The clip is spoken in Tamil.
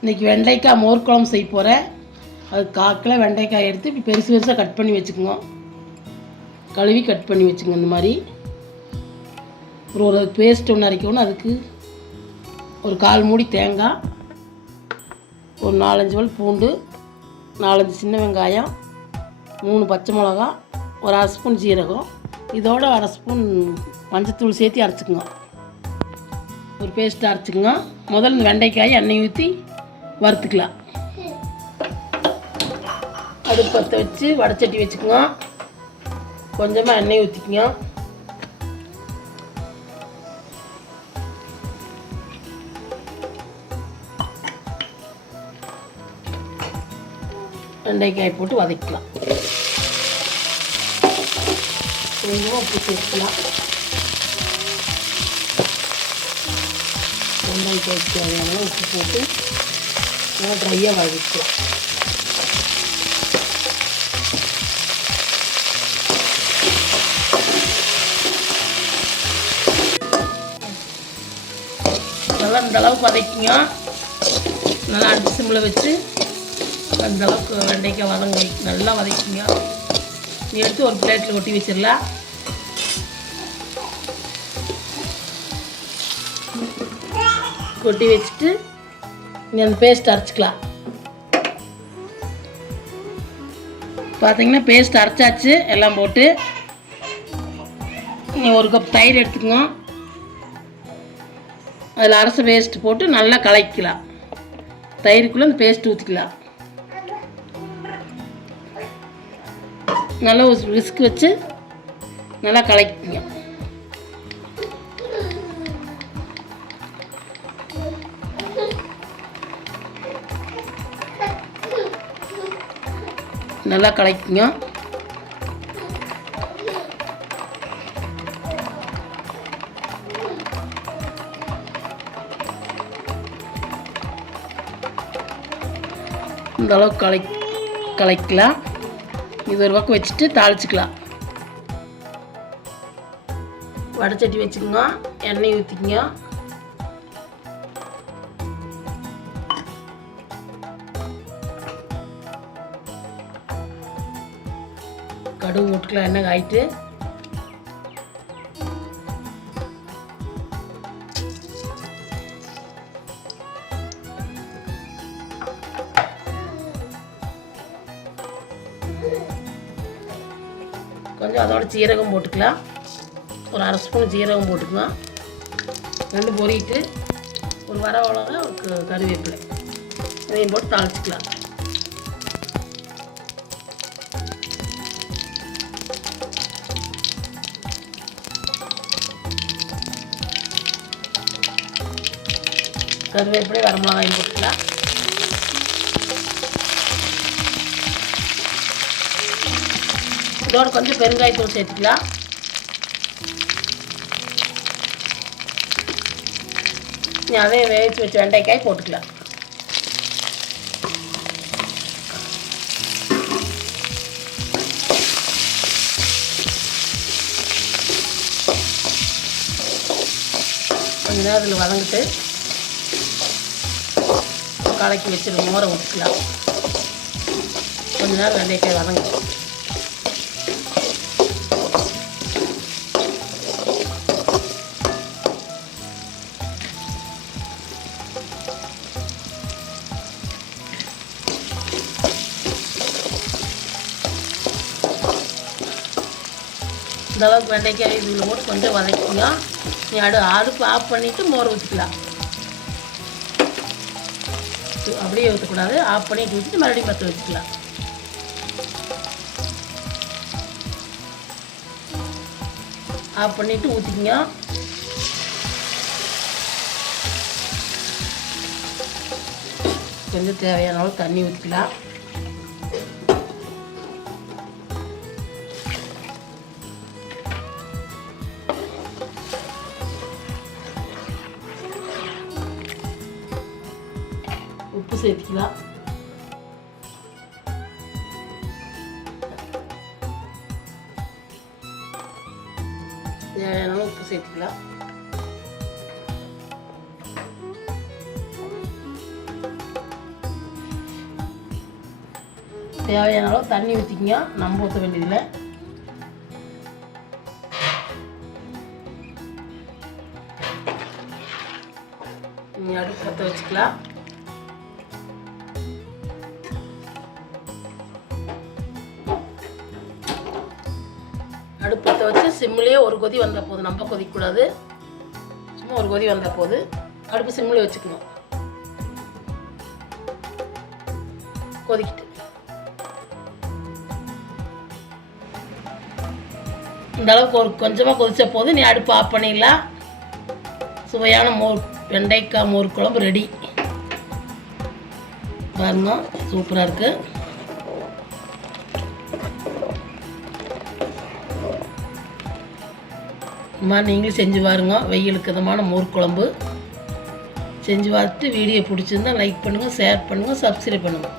இன்றைக்கி வெண்டைக்காய் மோர் குழம்பு செய்ய போகிறேன். அது 1/4 கிலோ வெண்டைக்காய் எடுத்து இப்படி பெருசு பெருசாக கட் பண்ணி வச்சுக்கோங்க. கழுவி கட் பண்ணி வச்சுங்க. இந்த மாதிரி ஒரு பேஸ்ட் ஒன்று அரைக்கணும். அதுக்கு ஒரு 1/4 மூடி தேங்காய், ஒரு 4-5 பல் பூண்டு, 4-5 சின்ன வெங்காயம், 3 பச்சை மிளகா, ஒரு 1/2 ஸ்பூன் ஜீரகம், இதோட 1/2 ஸ்பூன் மஞ்சத்தூள் சேர்த்து அரைச்சிக்கோங்க. ஒரு பேஸ்ட்டு அரைச்சிக்கோங்க. முதல்ல இந்த வெண்டைக்காயை எண்ணெய் ஊற்றி வறுத்துக்கலாம். அடுப்பு பற்ற வச்சு வடைச்சட்டி வச்சுக்கோங்க. கொஞ்சமாக எண்ணெய் ஊற்றிக்கோங்க. வெண்டைக்காய் போட்டு வதக்கலாம். கொஞ்சமாக உப்பு சேர்த்துக்கலாம். வெங்காயத்துக்கு தேவையான உப்பு போட்டு நல்லா ட்ரையாக வதக்கலாம். நல்லா இந்த அளவுக்கு வதக்கிங்க. நல்லா அடிச்சு சிம்மில் வச்சு அந்த அளவுக்கு வெண்டைக்காய் நல்லா வதக்கிங்க. நீ எடுத்து ஒரு பிளேட்டில் கொட்டி வச்சிடலாம். கொட்டி வச்சுட்டு நீ அந்த பேஸ்ட் அரைச்சிக்கலாம். பார்த்தீங்கன்னா பேஸ்ட் அரைச்சாச்சு. எல்லாம் போட்டு நீ 1 கப் தயிர் எடுத்துக்கோங்க. அதில் அரைச்ச பேஸ்ட் போட்டு நல்லா கலக்கிக்கலாம். தயிருக்குள்ளே அந்த பேஸ்ட் ஊற்றிக்கலாம். நல்லா விஸ்க் வச்சு நல்லா கலக்கிங்க. நல்லா கலக்கிங்க. இந்த அளவுக்கு கலக்கலாம். இது ஒரு பக்கம் வச்சுட்டு தாளிச்சிக்கலாம். வடைச்சட்டி வச்சுக்கோங்க. எண்ணெய் ஊற்றிக்கோங்க. கடுகு போட்டுக்கலாம். எண்ணெய் காயிட்டு கொஞ்சம் அதோட சீரகம் போட்டுக்கலாம். ஒரு 1/2 ஸ்பூன் சீரகம் போட்டுக்கலாம். 2 பொரிட்டு ஒரு வரமிளகா, ஒரு கருவேப்பிலை இதையும் போட்டு தாளிச்சிக்கலாம். கருவேப்பிலை வரமிளகாயும் போட்டுக்கலாம். இதோட கொஞ்சம் பெருங்காயத்தூள் சேர்த்துக்கலாம். அதே வேவிச்சு வச்ச வெண்டைக்காய் போட்டுக்கலாம். கொஞ்ச நேரம் இதில் வதங்கிட்டு கலக்கி வச்சுருக்க மோரை ஊற்றிக்கலாம். கொஞ்ச நேரம் வெண்டைக்காய் வதங்கணும். இந்த அளவுக்கு வெண்டைக்காய் இதில் போட்டு கொஞ்சம் வதக்கிங்க. நீ அடுப்பு ஆஃப் பண்ணிவிட்டு மோர் ஊற்றிக்கலாம். அப்படியே ஊற்றக்கூடாது. ஆஃப் பண்ணிட்டு ஊற்றிட்டு மறுபடியும் பற்ற வச்சுக்கலாம். ஆஃப் பண்ணிவிட்டு ஊற்றிக்கிங்க. கொஞ்சம் தேவையான அளவு தண்ணி ஊற்றிக்கலாம். உப்பு சேர்த்துக்கலாம். தேவையான உப்பு தேவையான அளவு தண்ணி ஊற்றிக்கிங்க, நம்ம ஊற்ற வேண்டியதில்லை. அடுப்பு பற்ற வச்சுக்கலாம். அடுப்பு பற்ற வச்சு சிம்லேயே ஒரு கொதி வந்தால் போதும், நம்ம கொதிக்கக்கூடாது. சும்மா ஒரு கொதி வந்தால் போது அடுப்பு சிம்மில் வச்சுக்கணும். கொதிக்கிட்டு இந்த அளவுக்கு ஒரு கொஞ்சமாக கொதிச்ச போது நீ அடுப்பு ஆஃப் பண்ணிடலாம். சுவையான வெண்டைக்காய் மோர் குழம்பு ரெடி. பாருங்க, சூப்பராக இருக்குது. இந்த மாதிரி நீங்களும் செஞ்சு பாருங்க. வெயிலுக்கு இதமான மோர் குழம்பு செஞ்சு பார்த்துட்டு வீடியோ பிடிச்சிருந்தா லைக் பண்ணுங்கள், ஷேர் பண்ணுங்கள், சப்ஸ்கிரைப் பண்ணுங்கள்.